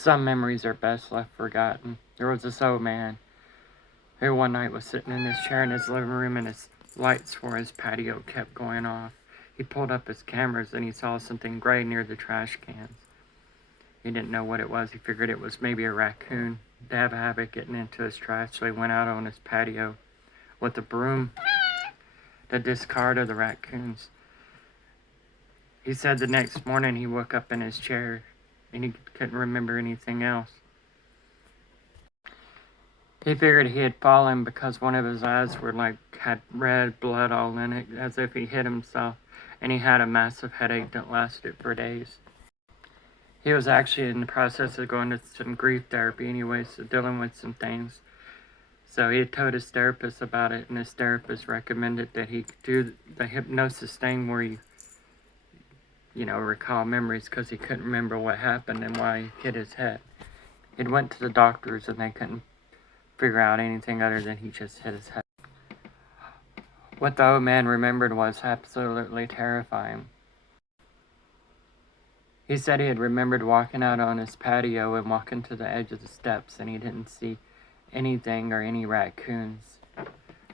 Some memories are best left forgotten. There was this old man who one night was sitting in his chair in his living room and his lights for his patio kept going off. He pulled up his cameras and he saw something gray near the trash cans. He didn't know what it was. He figured it was maybe a raccoon. They have a habit getting into his trash, so he went out on his patio with a broom to discard of the raccoons. He said the next morning he woke up in his chair and he couldn't remember anything else. He figured he had fallen because one of his eyes had red blood all in it, as if he hit himself, and he had a massive headache that lasted for days. He was actually in the process of going to some grief therapy anyway, so dealing with some things. So he had told his therapist about it, and his therapist recommended that he do the hypnosis thing where you recall memories, because he couldn't remember what happened and why he hit his head. He went to the doctors and they couldn't figure out anything other than he just hit his head. What the old man remembered was absolutely terrifying. He said he had remembered walking out on his patio and walking to the edge of the steps, and he didn't see anything or any raccoons.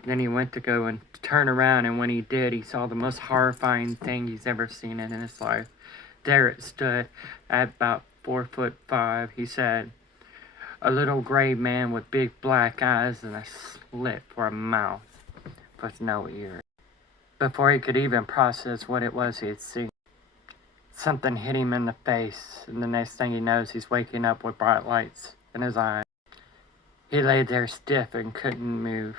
Then he went to go and turn around, and when he did, he saw the most horrifying thing he's ever seen in his life. There it stood at about 4'5". He said, a little gray man with big black eyes and a slit for a mouth with no ears. Before he could even process what it was he had seen, something hit him in the face, and the next thing he knows, he's waking up with bright lights in his eyes. He lay there stiff and couldn't move.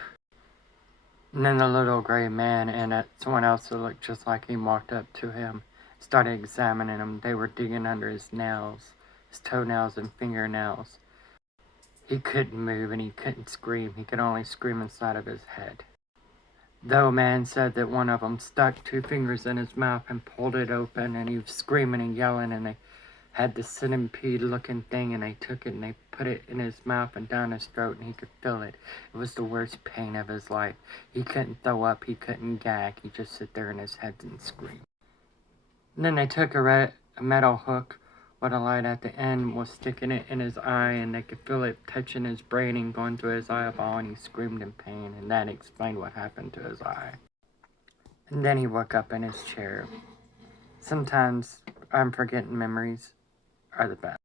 And then the little gray man and someone else that looked just like him walked up to him, started examining him. They were digging under his nails, his toenails and fingernails. He couldn't move and he couldn't scream. He could only scream inside of his head. The old man said that one of them stuck 2 fingers in his mouth and pulled it open, and he was screaming and yelling, and they had this centipede-looking thing, and they took it and they put it in his mouth and down his throat, and he could feel it. It was the worst pain of his life. He couldn't throw up, he couldn't gag, he'd just sit there in his head and scream. And then they took a metal hook with a light at the end, was sticking it in his eye, and they could feel it touching his brain and going through his eyeball, and he screamed in pain, and that explained what happened to his eye. And then he woke up in his chair. Sometimes unforgotten memories are the best.